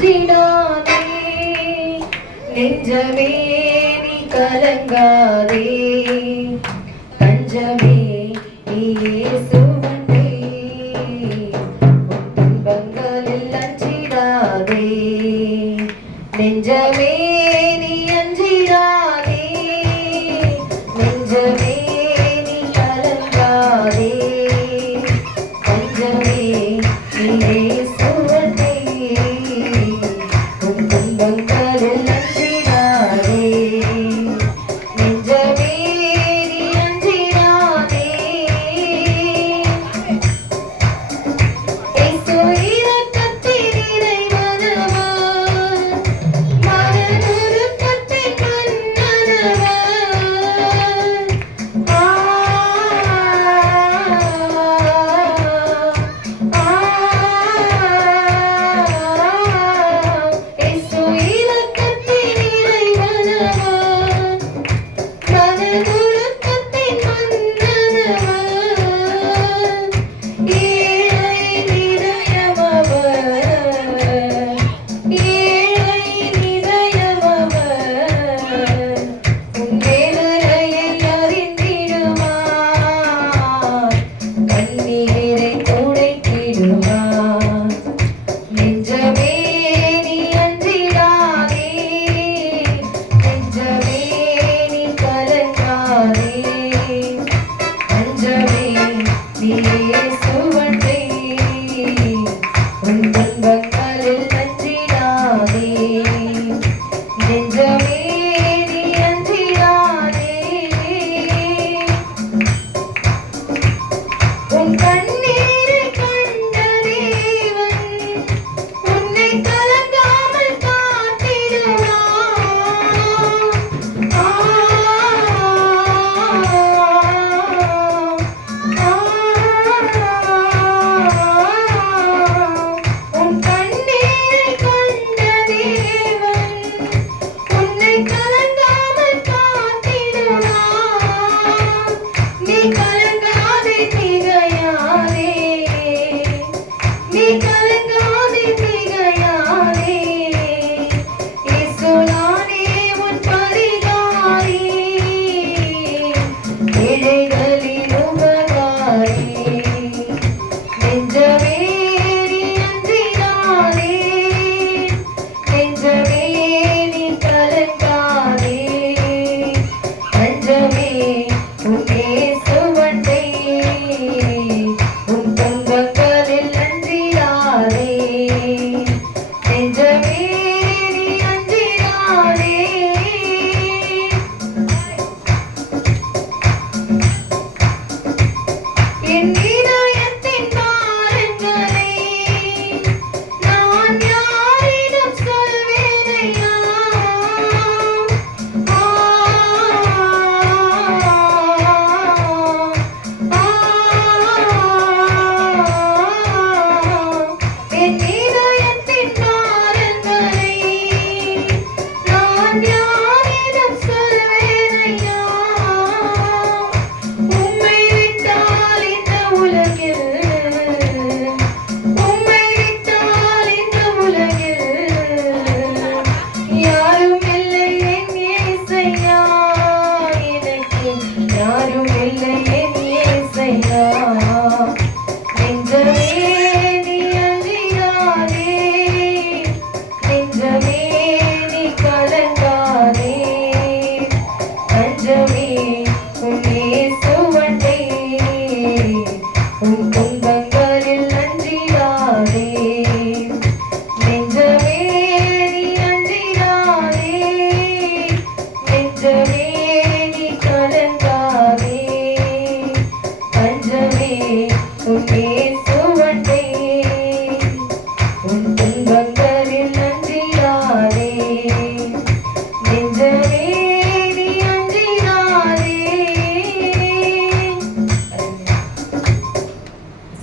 அஞ்சிடாதே நெஞ்சமே நீ கலங்காதே. தஞ்சமே நீ சுமந்தே துன்பங்களில் அஞ்சிடாதே. நெஞ்சமே நீ அஞ்சிடாதே. Thank ಸುಖೇ